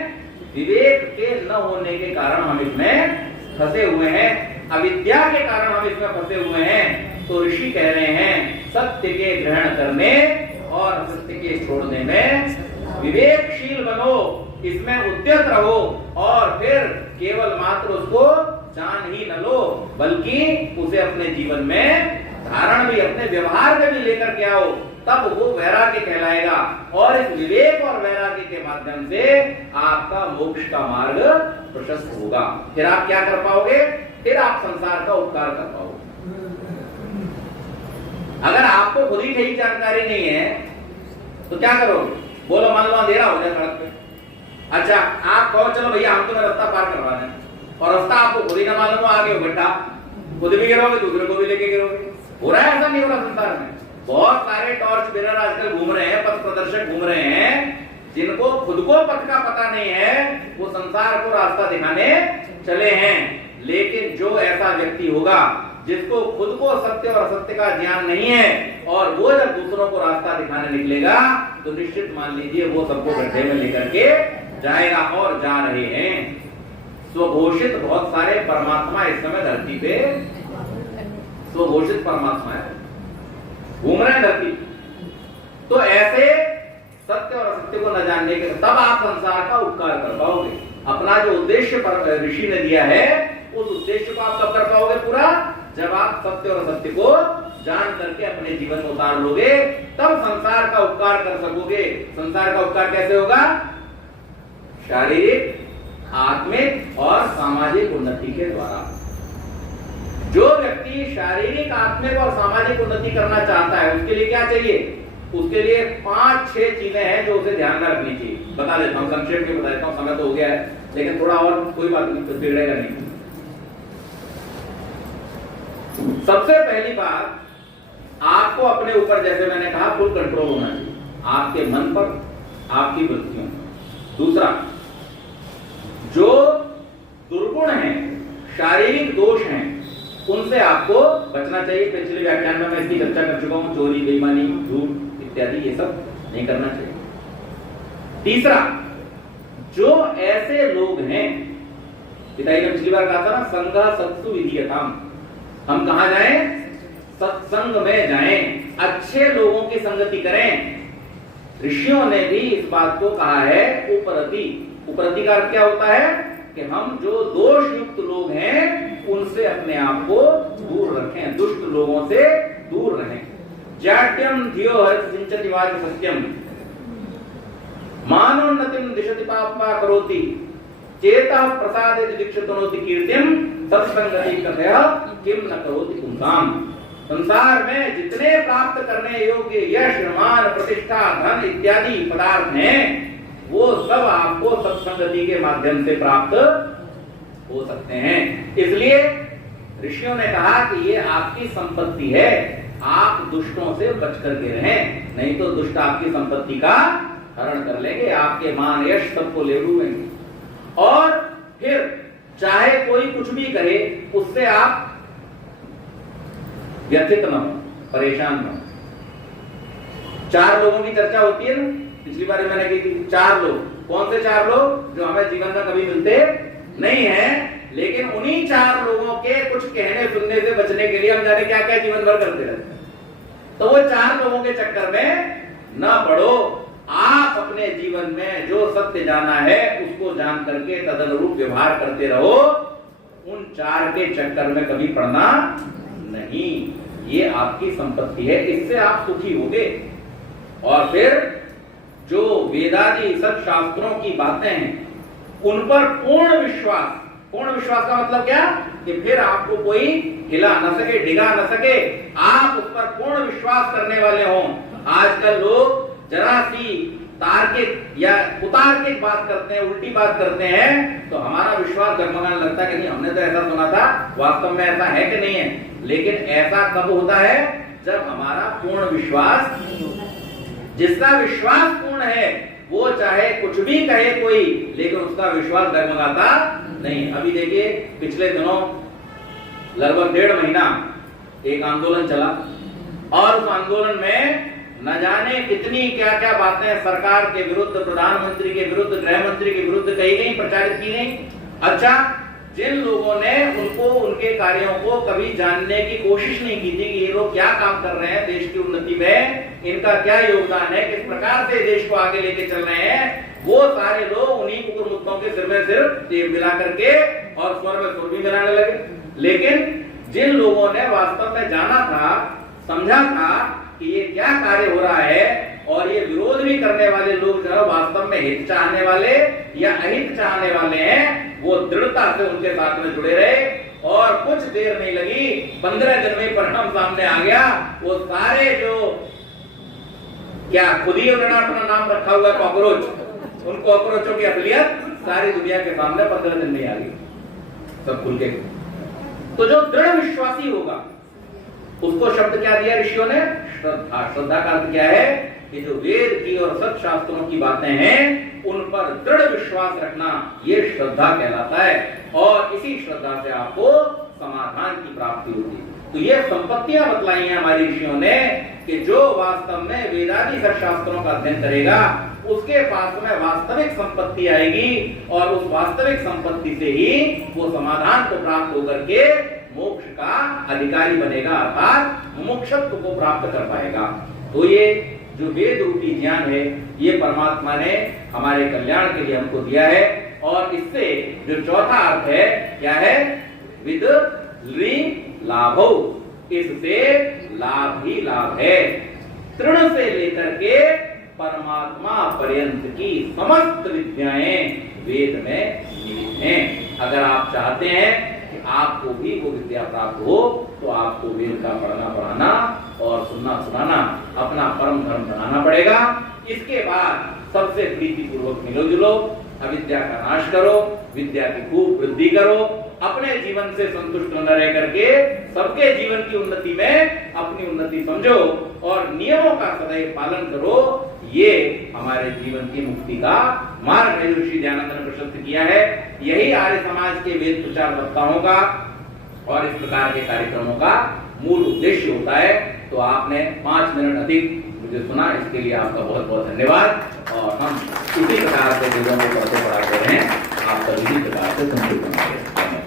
विवेक के न होने के कारण हम इसमें फंसे हुए हैं, अविद्या के कारण हम इसमें फंसे हुए हैं। तो ऋषि कह रहे हैं सत्य के ग्रहण करने और सत्य के छोड़ने में विवेकशील बनो, इसमें उद्यत रहो, और फिर केवल मात्र उसको जान ही न लो, बल्कि उसे अपने जीवन में धारण भी, अपने व्यवहार में भी लेकर के आओ, तब वो वैराग्य कहलाएगा। और इस विवेक और वैराग्य के माध्यम से आपका मोक्ष का मार्ग प्रशस्त होगा। फिर आप क्या कर पाओगे? फिर आप संसार का उपकार कर पाओगे। अगर आपको खुद ही ठीक जानकारी नहीं है तो क्या करोगे? बोलो मान लो अंधेरा हो जाए सड़क पे, अच्छा आप कहो चलो भैया हम तुम्हें रास्ता पार करवा दें, और रास्ता आपको खुद ही ना मालूम, आगे हो गड्ढा, खुद भी गिरोगे, दूसरे को भी लेके गिरोगे। हो रहा है ऐसा? नहीं हो रहा संसार में? बहुत सारे टॉर्च बेरर आजकल घूम रहे हैं, पथ प्रदर्शक घूम रहे हैं, को पथ का पता नहीं है वो संसार को रास्ता दिखाने चले हैं। लेकिन जो ऐसा व्यक्ति होगा जिसको खुद को सत्य और असत्य का ज्ञान नहीं है और वो जब दूसरों को रास्ता दिखाने निकलेगा तो निश्चित मान लीजिए वो सबको गड्ढे में लेकर के जाएगा और जा रहे हैं। स्वघोषित बहुत सारे परमात्मा इस समय धरती पे स्वघोषित परमात्मा है, घूम रहे हैं धरती। तो ऐसे सत्य और असत्य को न जानने के तब आप संसार का उपकार कर पाओगे। अपना जो उद्देश्य ऋषि ने दिया है उस उद्देश्य को आप कब कर पाओगे पूरा, जब आप सत्य और असत्य को जान करके अपने जीवन में उतार लोगे, तब संसार का उपकार कर सकोगे। संसार का उपकार कैसे होगा? शारीरिक, आत्मिक और सामाजिक उन्नति के द्वारा। जो व्यक्ति शारीरिक, आत्मिक और सामाजिक उन्नति करना चाहता है उसके लिए क्या चाहिए? उसके लिए 5-6 चीजें हैं जो उसे ध्यान में रखनी चाहिए। बता देता हूं, संक्षेप में बता देता हूं, समय तो हो गया है लेकिन थोड़ा और कोई बात नहीं, तो बिगड़ेगा नहीं। सबसे पहली बात, आपको अपने ऊपर जैसे मैंने कहा फुल कंट्रोल होना चाहिए, आपके मन पर, आपकी वृत्तियों पर। दूसरा, जो दुर्गुण हैं, शारीरिक दोष हैं, उनसे आपको बचना चाहिए। पिछले व्याख्यान में मैं इसकी चर्चा कर चुका हूं, चोरी, बेईमानी, झूठ इत्यादि ये सब नहीं करना चाहिए। तीसरा, जो ऐसे लोग हैं, पिताजी ने पिछली बार कहा था ना, संघ सत्सु विधीयताम, हम कहां जाएं? सत्संग में जाएं, अच्छे लोगों की संगति करें। ऋषियों ने भी इस बात को कहा है उपरति। उपरति का अर्थ क्या होता है? कि हम जो दोष युक्त लोग हैं उनसे अपने आप को दूर रखें, दुष्ट लोगों से दूर रहें। जाड्यम धियो हर्ष सिंचति वाच सत्यम मानोन्नतिम दिशति पापा करोति चेता प्रसादे दीक्षितनोति कीर्तिम सत्संगति कथया किम न करोति पुंसाम। संसार में जितने प्राप्त करने योग्य यश, मान, प्रतिष्ठा, धन इत्यादि पदार्थ हैं वो सब आपको सत्संगति के माध्यम से प्राप्त हो सकते हैं। इसलिए ऋषियों ने कहा कि ये आपकी संपत्ति है, आप दुष्टों से बच करके रहें, नहीं तो दुष्ट आपकी संपत्ति का हरण कर लेंगे, आपके मान यश सबको ले डूबेंगे। और फिर चाहे कोई कुछ भी कहे उससे आप व्यथित न हो, परेशान न हो। 4 लोगों की चर्चा होती है ना, पिछली बार मैंने की थी। 4 लोग, कौन से 4 लोग? जो हमें जीवन में कभी मिलते नहीं है, लेकिन उन्हीं 4 लोगों के कुछ कहने सुनने से बचने के लिए हम जाने क्या क्या जीवन भर करते रहते हैं। तो वो 4 लोगों के चक्कर में न पड़ो। आप अपने जीवन में जो सत्य जाना है उसको जान करके तदनुरूप व्यवहार करते रहो, उन 4 के चक्कर में कभी पड़ना नहीं। ये आपकी संपत्ति है, इससे आप सुखी होगे। और फिर जो वेदादि सब शास्त्रों की बातें हैं उन पर पूर्ण विश्वास। पूर्ण विश्वास का मतलब क्या? कि फिर आपको कोई हिला न सके, डिगा न सके, आप उस पर पूर्ण विश्वास करने वाले हों। आजकल लोग जरा सी तार्किक या कुतार्किक बात करते हैं, उल्टी बात करते हैं, तो हमारा विश्वास डगमगाने लगता है कि नहीं हमने तो ऐसा सुना था, वास्तव में ऐसा है कि नहीं है। लेकिन ऐसा कब होता है? जब हमारा पूर्ण विश्वास नहीं होता। जिसका विश्वास पूर्ण है वो चाहे कुछ भी कहे कोई, लेकिन उसका विश्वास डगमगाता नहीं। अभी देखिए पिछले दिनों लगभग 1.5 महीना एक आंदोलन चला और उस आंदोलन में न जाने कितनी क्या क्या बातें सरकार के विरुद्ध, प्रधानमंत्री के विरुद्ध, गृह मंत्री के विरुद्ध कही गई, प्रचारित की गई। अच्छा, जिन लोगों ने उनको, उनके कार्यों को कभी जानने की कोशिश नहीं की थी कि ये लोग क्या काम कर रहे हैं देश की उन्नति में, इनका क्या योगदान है, किस प्रकार से देश को आगे लेके चल रहे हैं, वो सारे लोग उन्हीं कुकुर मुद्दों के सिर में सिर मिला करके और स्वर में सुर भी मिलाने लगे। लेकिन जिन लोगों ने वास्तव में जाना था, समझा था कि ये क्या कार्य हो रहा है और ये विरोध भी करने वाले लोग जो है वास्तव में हित चाहने वाले या अहित चाहने वाले हैं, वो दृढ़ता से उनके साथ में जुड़े रहे। और कुछ देर नहीं लगी, 15 दिन में परिणाम सामने आ गया। वो सारे जो क्या खुद ही उन्होंने अपना नाम रखा हुआ कॉकरोच, उन कॉकरोचों की असलियत सारी दुनिया के सामने 15 दिन में आ गई, सब खुल के। तो जो दृढ़ विश्वासी होगा उसको शब्द क्या दिया ऋषियों ने? श्रद्धा। श्रद्धा का अर्थ क्या है? कि जो वेद की और सत शास्त्रों की बातें हैं उन पर दृढ़ विश्वास रखना, ये श्रद्धा कहलाता है। और इसी श्रद्धा से आपको समाधान की प्राप्ति होती है। तो ये संपत्तियां बतलाई हैं हमारी ऋषियों ने कि जो वास्तव में वेदादि शास्त्रों का अध्ययन करेगा उसके पास में वास्तविक संपत्ति आएगी और उस वास्तविक संपत्ति से ही वो समाधान को प्राप्त होकर के मोक्ष का अधिकारी बनेगा, अर्थात मोक्षत्व को प्राप्त कर पाएगा। तो ये जो वेद रूपी ज्ञान है ये परमात्मा ने हमारे कल्याण के लिए हमको दिया है। और इससे जो चौथा अर्थ है क्या है, विद लाभो, इससे लाभ ही लाभ है। तृण से लेकर के परमात्मा पर्यंत की समस्त विद्याएं वेद में निहित हैं। अगर आप चाहते हैं कि आपको भी वो विद्या प्राप्त हो तो आपको वेद का पढ़ना पढ़ाना और सुनना सुनाना अपना परम धर्म बनाना पड़ेगा। इसके बाद सबसे प्रीति पूर्वक मिलो जुलो, अविद्या का नाश करो, विद्या की खूब वृद्धि करो, अपने जीवन से संतुष्ट न रह करके सबके जीवन की उन्नति में अपनी उन्नति समझो और नियमों का सदैव पालन करो। ये हमारे जीवन की मुक्ति का मार्ग है, ऋषि दयानंद ने प्रशस्त किया है। यही आर्य समाज के वेद प्रचार वक्ताओं का और इस प्रकार के कार्यक्रमों का मूल उद्देश्य होता है। तो आपने 5 मिनट अधिक मुझे सुना, इसके लिए आपका बहुत बहुत धन्यवाद। और हम इसी प्रकार से वेदों को पढ़ते पढ़ाते हैं, आप सभी प्रकार से संतुष्ट होंगे।